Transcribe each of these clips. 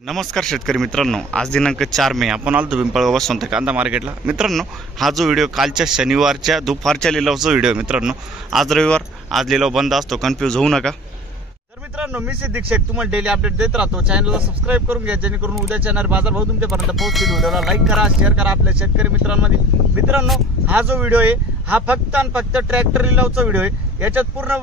नमस्कार शेतकरी मित्रांनो, आज दिनांक 4 मे आपण आलो पिंपळगाव वसंत कांदा मार्केटला। मित्रांनो, हा जो व्हिडिओ कालच्या शनिवारच्या दुपारच्या लिलावचा व्हिडिओ मित्रांनो, आज रविवार, आज लिलाव बंद असतो, कन्फ्यूज होऊ नका। तर मित्रांनो, मी सिद्दीक शेख तुम्हाला डेली अपडेट देत राहतो। चॅनलला सबस्क्राइब करून घ्या जेणेकरून उद्या चॅनल बाजारभाव तुमच्यापर्यंत पोहोचतील। व्हिडिओला लाईक करा, शेअर करा आपल्या शेतकरी मित्रांमध्ये। मित्रांनो, हा जो व्हिडिओ आहे हा फक्त आणि फक्त ट्रॅक्टर लिलावचा व्हिडिओ आहे। याच्यात पूर्ण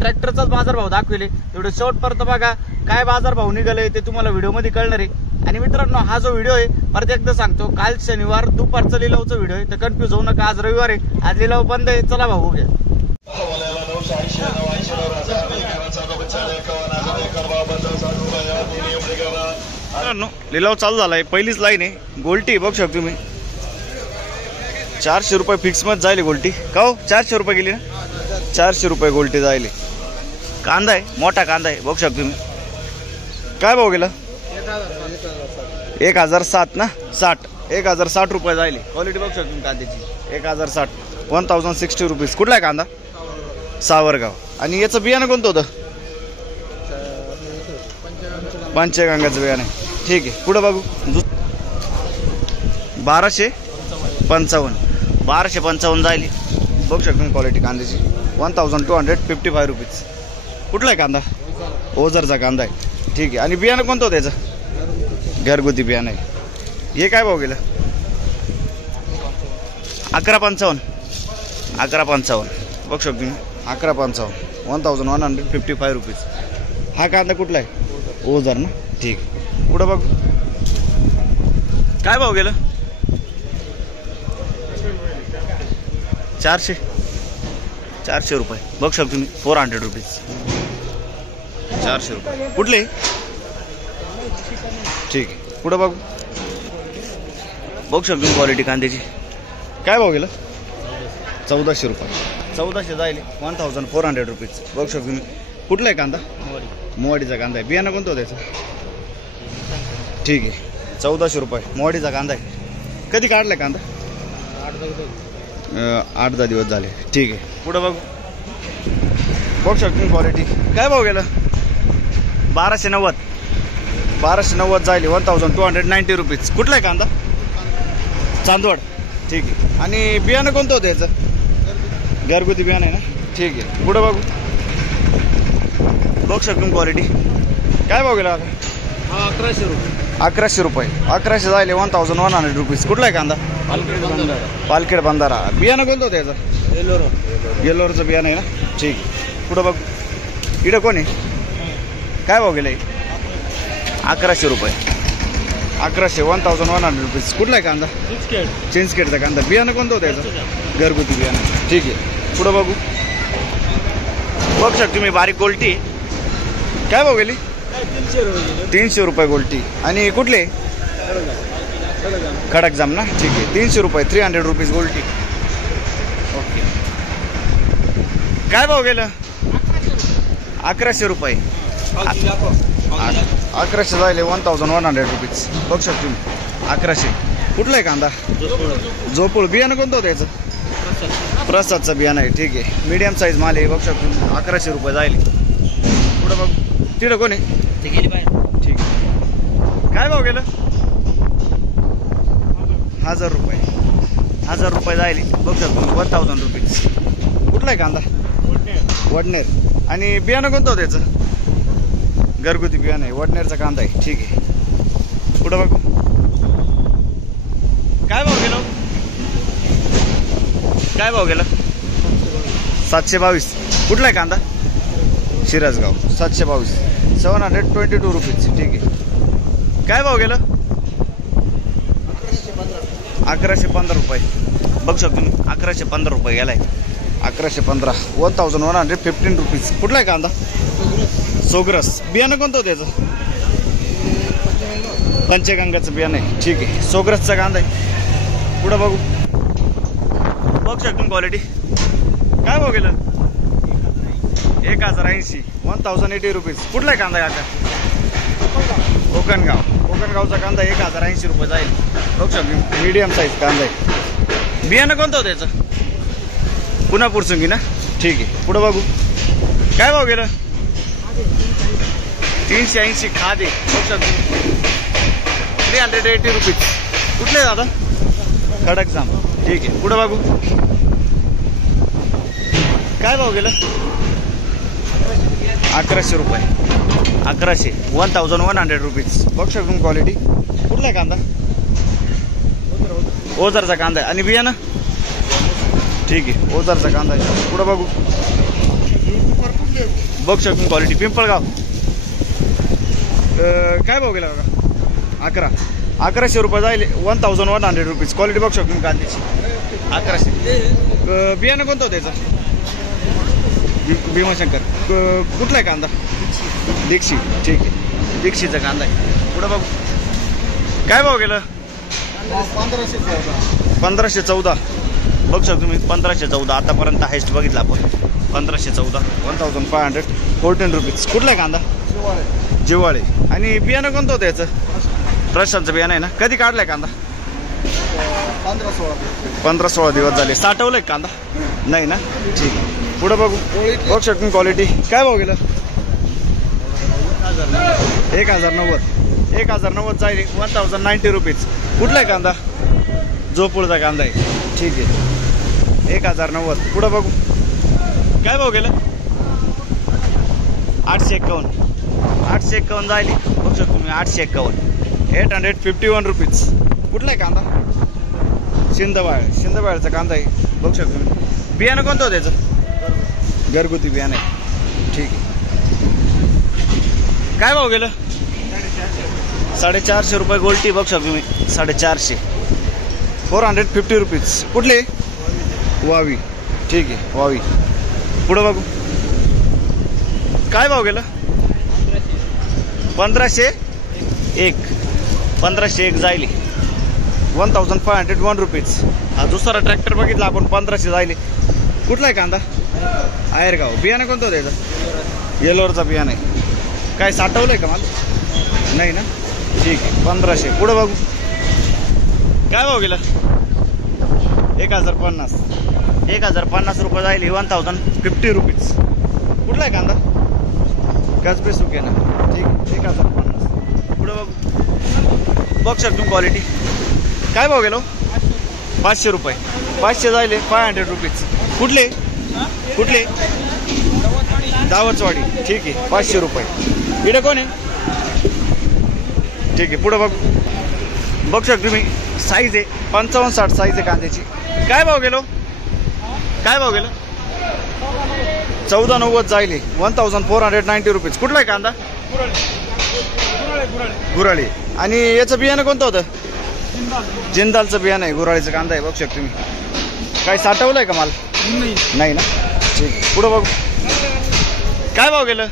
ट्रॅक्टरचाच बाजारभाव दाखवले, व्हिडिओ शेवटपर्यंत बघा। काय बाजारभाव निघाले ते तुम्हाला व्हिडिओमध्ये कळणार आहे। आणि मित्रांनो, हा जो व्हिडिओ आहे परत एकदा सांगतो, काल शनिवार दुपारचा लिलावचा व्हिडिओ आहे, तर कन्फ्यूज होऊ नका। आज रविवार आहे, आज लिलाव बंद आहे। चला भाऊ घ्या। मित्रांनो, लिलाव चालू झालाय। पहिलीच लाईन आहे, गोल्टी बघू शकतो तुम्ही। 400 रुपये फिक्स मध्ये जायले गोल्टी। का हो, 400 रुपये गेली ना? 400 रुपये गोल्टी जायले। कांदा आहे, मोठा कांदा आहे, बघू शकतो तुम्ही। काय भाव गेला? 1060 ना? 60 1060 रुपये जायले। क्वालिटी बघू शकतो कांद्याची। 1060 1060 रुपीज। कुठला आहे कांदा? सावरगाव। आणि याचं बियाणं कोणतं होतं? पंचगंगाचं बियाणं आहे, ठीक आहे। पुढं बघू। 1255 जायली, बघू शकतो क्वालिटी कांद्याची। 1255 रुपीज। कुठला आहे कांदा? ओझरचा कांदा आहे, ठीक आहे। आणि बियाणं कोणतं होतं त्याचं? घरगुती बियाणं आहे। हे काय भाव गेलं? 1155 बघू शकतो तुम्ही। 1155 1155 रुपीज। हा कांदा कुठला आहे? ओझर ना, ठीक आहे। पुढं बघ, काय भाव गेलं? 400 रुपये, बघू शकतो तुम्ही। 400 रुपीज, 400 रुपये। कुठले? ठीक आहे। पुढं बघू, बघू शकतो क्वालिटी कांद्याची। काय भाव गेलं? 1400 रुपये, 1400 जायले। 1400 रुपीज, बघू शकतो तुम्ही। कुठला आहे कांदा? मोवाडीचा कांदा आहे। बियाणं कोणतं होतं त्याचं? ठीक आहे, 1400 रुपये मोवाडीचा कांदा आहे। कधी काढलाय कांदा? 8-10 दिवस झाले, ठीक आहे। पुढं बघू, बघू शकतो क्वालिटी। काय भाव गेलं? 1290 जायले। 1290 रुपीज। कुठला आहे कांदा? चांदवड, ठीक आहे। आणि बियाणं कोणतं होतं याचं? घरगुती बियाणं आहे ना, ठीक आहे। पुढं बघू, बघू शकतो क्वालिटी। काय भाव गेला? 1100 रुपये, 1100 रुपये, 1100 जायले। 1100 रुपीज। कुठला आहे कांदा? पालखेड बंधारा। बियाणं कोणतं होतं याचं? येल्लोरचं बियाणं आहे ना, ठीक आहे। पुढं बघ, इकडं कोण आहे? काय भाव गेलं? 1100 रुपये, 1100 रुपीज। कुठला आहे कांदा? चिंचखेडचा कांदा। बियाणं कोणतं होतं याचं? घरगुती बियाणं, ठीक आहे। पुढं बघू, बघू शकतो मी बारीक गोल्टी। काय भाव गेली? 300 रुपये गोल्टी। आणि कुठले? खडक जाम ना, ठीक आहे। 300 रुपये, 300 रुपीज गोल्टी, ओके। काय भाव गेलं? 1100 रुपये, 1100 जायले। 1100 रुपीज, बघू शकतो तुम्ही। 1100। कुठला आहे कांदा? जोपूळ। बियाणं कोणतं होतं याचं? प्रसादचं बियाणं आहे, ठीक आहे। मीडियम साईज माल आहे, बघू शकतो। 1100 रुपये जायले। पुढं बघ, तिकडं कोण आहे? ठीक आहे। काय भाव गेलं? 1000 रुपये जायले, बघू शकतो। 1000 रुपीज। कुठला आहे कांदा? वडनेर। आणि बियाणं कोणतं होतं त्याचं? घरगुती बियाणं आहे, वडनेरचा कांदा आहे, ठीक आहे। पुढं बघू, काय भाव गेलो? काय भाव गेला? 722। कुठला आहे कांदा? शिरसगाव, 722, 722 रुपीज, ठीक आहे। काय भाव गेलं? 1115 रुपये, बघू शकतो तुम्ही। 1115 रुपये गेलाय। 1115, 1115 रुपीज। कुठला आहे कांदा? सोग्रस। बियाणं कोणतं होतं त्याचं? पंचगंगाचं बियाणं आहे, ठीक आहे। सोग्रसचा कांदा आहे। पुढं बघू, बघू शकतो क्वालिटी। काय भाव गेलं? 1080, 1080 रुपीज। कुठला आहे कांदा काका? कोकणगावचा कांदा 1080 रुपये जाईल, बघू शकतो। मीडियम साईज कांदा आहे। बियाणं कोणतं होतं त्याचं? पुन्हा पुरसुंगी ना, ठीक आहे। पुढं बघू, काय भाव गेलं? 380 खादे 380 रुपीज. कुठले दादा? खडक जाम. ठीक आहे. पुढे बघू काय भाव गेलं? 1100 रुपये. 1100 रुपीज. बघू शकतो क्वालिटी. कुठला आहे कांदा? ओझरचा कांदा आहे. आणि बियाणं? ठीक आहे. ओझरचा कांदा आहे. पुढे बघू शकतो क्वालिटी. पिंपळगाव काय भाव गेला बघा? 1100 रुपये जाईल. 1100 रुपीज. क्वालिटी बघू शकतो कांद्याची. 1100. बियाणं कोणतं होतं त्याचं? भीमाशंकर. कुठला आहे कांदा? दीक्षित. ठीक आहे. दीक्षितचा कांदा आहे. पुढं बघू काय भाव गेलं? 1514. बघू शकतो तुम्ही 1514 आतापर्यंत हायस्ट बघितला आपण. 1514 1514 रुपीज. कुठला आहे कांदा? जिवाळे. आणि बियाणं कोणतं होतं याचं? प्रशांतचं बियाणं आहे ना. कधी काढलाय कांदा? 15-16 दिवस झाले. साठवलंय कांदा? नाही ना. ठीक आहे. पुढं बघू शकतो क्वालिटी. काय भाव गेलं? 1090 जाईल. 1090 रुपीज. कुठला आहे कांदा? जोपूरचा कांदा आहे. ठीक आहे. 1090. पुढं बघू काय भाव गेलं? 851 जाईल. बघू शकतो मी. 851 851 रुपीज. कुठला आहे कांदा? शिंदवाळचा कांदा आहे. बघू शकतो मी. बियाणं कोणतं होतं त्याचं? घरगुती बियाणं आहे. ठीक आहे. काय भाव गेलं? 450 रुपये गोल्टी. बघू शकतो मी. 450 450 रुपीज. कुठले? वावी. ठीक आहे. वावी. पुढं बघू काय भाव गेलं? 1501 जाईल. 1501 रुपीज. हा दुसरा ट्रॅक्टर बघितला आपण. 1500 जाईल. कुठला आहे कांदा? आयरगाव. बियाणं कोणतं होतं याचं? येलोरचा बियाणं आहे. काय साठवलंय का मला? नाही ना. ठीक आहे. 1500. पुढं बघू काय भाव गेला? 1050 रुपये जाईल. 1050 रुपीज. कुठला आहे कांदा? गजबे सुके ना. ठीक आहे. 1050. पुढं बघू शकतो क्वालिटी. काय भाव गेलो? 500 रुपये. 500 जाईल. 500 रुपीज. कुठले? दावरचवाडी. ठीक आहे. 500 रुपये. इकडे कोण आहे? ठीक आहे. पुढं बघू शकतो तुम्ही. साईज आहे 55-60 साईज आहे कांद्याची. काय भाव गेलो? 1490 जाईल. 1490 रुपीज. कुठला आहे कांदा? गुराळी. आणि याचं बियाणं कोणतं होतं? जिंदालचं बियाणं आहे. गुराळीचं कांदा आहे. बघू शकतो तुम्ही. काय साठवलंय का माल? नाही ना. ठीक. पुढं बघू काय भाव गेलं?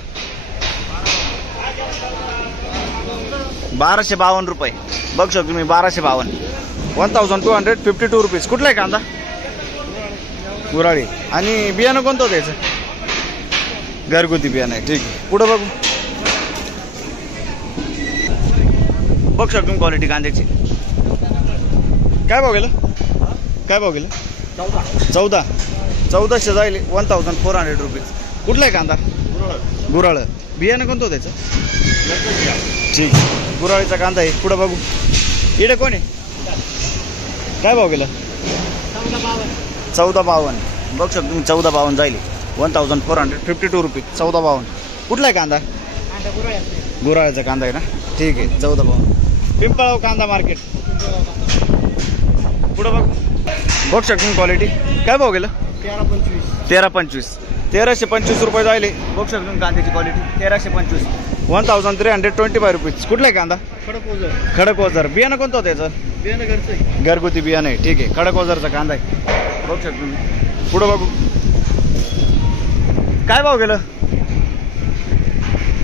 1252 रुपये. बघू शकतो तुम्ही. 1252 1252 रुपीज. कुठला आहे कांदा? गुराळी. आणि बियाणं कोणतं होतं याचं? घरगुती बियाणं आहे. ठीक आहे. पुढं बघू शकतो क्वालिटी कांद्याची. काय भाव गेलं? 1400 जाईल. 1400 रुपीज. कुठला आहे कांदा? गुराळ. बियाणं कोणतं होतं त्याचं? ठीक. गुराळीचा कांदा आहे. पुढं बघू. इकडे कोण आहे? काय भाव गेलं? 1452. बघू शकतो तुम्ही. 1452 जाईल. 1452 रुपीज. 1452. कुठला आहे कांदा? गुराळ्याचा कांदा आहे ना. ठीक आहे. 1452. पिंपळगाव कांदा मार्केट. पुढं बघू शकतो क्वालिटी. काय भाव गेलं? 1325 रुपये जाईल. बघू शकतो कांद्याची क्वालिटी. 1325 1325 रुपीज. कुठला आहे कांदा? खडक ओझर. बियाणं कोणतं होतं त्याचं? बियाणं घरचं. घरगुती बियाणं आहे. ठीक आहे. खडक ओझरचा कांदा आहे. बघू शकतो तुम्ही. पुढं बघू काय भाव गेलं?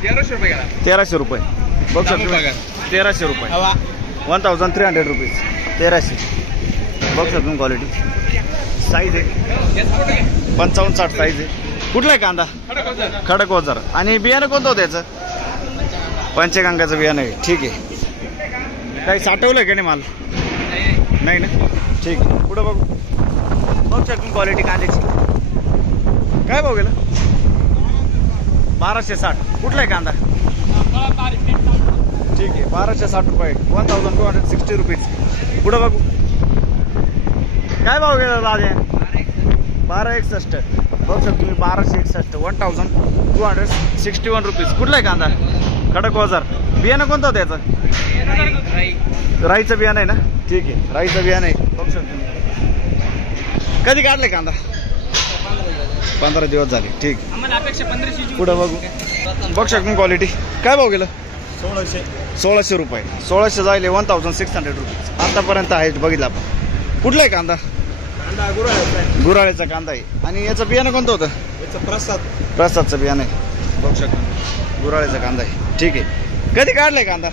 1300 रुपये गेला. 1300 रुपये. बघू शकतो 1300 रुपये. 1300 रुपीज. 1300. बघू शकतो क्वालिटी. साईज आहे 55-60 साईज आहे. कुठला आहे कांदा? खडक ओझर. आणि बियाणं कोणतं होतं याचं? पंचगंगाचं बियाणं आहे. ठीक आहे. काही साठवलंय का नाही माल? नाही ना. ठीक आहे. पुढं बघू शकतो क्वालिटी कांद्याची. काय भाव गेलं? 1260. कुठला आहे कांदा? ठीक आहे 1260 रुपये 1260 रुपीज. पुढं बघू काय भाव गेला दादा? 1261 बघू शकतो तुम्ही 1261 1261 रुपीज. कुठला आहे कांदा? खडक वजार. बियाणं कोणतं होतं याचं? राईचं बियाणं आहे ना? ठीक आहे राईचं बियाणं आहे बघू शकतो तुम्ही. कधी काढले कांदा? 15 दिवस झाले. ठीक आहे पुढं बघू बघू शकतो क्वालिटी. काय भाव गेलं? 1600 रुपये 1600 जायले 1600 रुपीज आतापर्यंत आहे बघितलं आपण. कुठला आहे कांदा? गुराळ्याचा कांदा आहे. आणि याचं बियाणं कोणतं होतं? प्रसादचं बियाणं आहे बघू शकतो. गुराळ्याचा कांदा आहे. ठीक आहे. कधी काढलाय कांदा?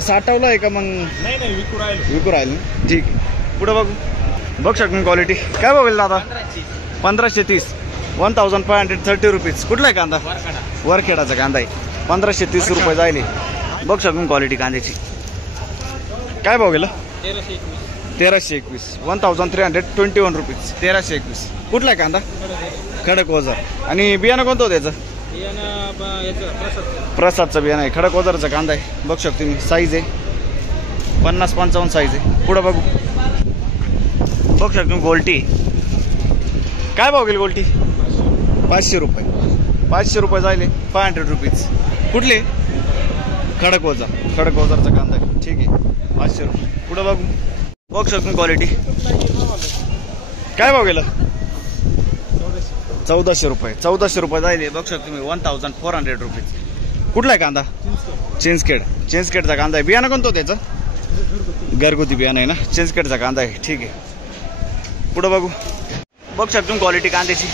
साठवला आहे का मग? विकू राहिलं. ठीक आहे पुढं बघू बघू शकतो क्वालिटी. काय भाव गेला दादा? 1530 1530 रुपीज. कुठला आहे कांदा? वरखेडाचा कांदा आहे 1530 रुपये जायले बघू शकतो क्वालिटी कांद्याची. काय भाव गेलं? 1321 1321 रुपीज 1321. कुठला आहे कांदा? खडक वजार. आणि बियाणं कोणतं होतं त्याचं? प्रसादचं बियाणं आहे. खडक वजारचा कांदा आहे बघू शकतो तुम्ही. साईज आहे 50-55 साईज आहे. पुढं बघू बघू शकतो गोल्टी. काय भाव गेली गोल्टी? 500 रुपये 500 रुपये जायले 500 रुपीज. कुठले? खडक वजार. खडक वजारचा कांदा आहे. ठीक आहे 500 रुपये. पुढं बघू बघू शकतो क्वालिटी. काय भाव गेलं? 1400 रुपये 1400 रुपये जायले बघू शकतो तुम्ही 1400 रुपीज. कुठला आहे कांदा? चिंचखेडचा कांदा आहे. बियाणं कोणतं त्याचं? घरगुती बियाणं आहे ना? चिंचखेडचा कांदा आहे. ठीक आहे पुढं बघू बघू शकतो क्वालिटी कांद्याची.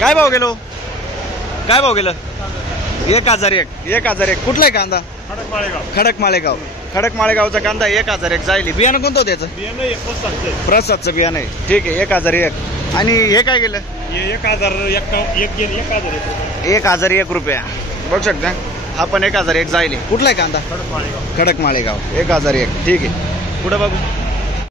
काय भाव गेलो? काय भाव गेलं? 1001 कुठला आहे कांदा? खडक माळेगावचा कांदा 1001 जायले. बियाणं कोणतं त्याचं? प्रसादचं बियाणं आहे. ठीक आहे 1001. आणि हे काय गेलं? 1001 रुपया बघू शकता. हा पण 1001 जायले. कुठला आहे कांदा? खडक माळेगाव 1001. ठीक आहे पुढं बघू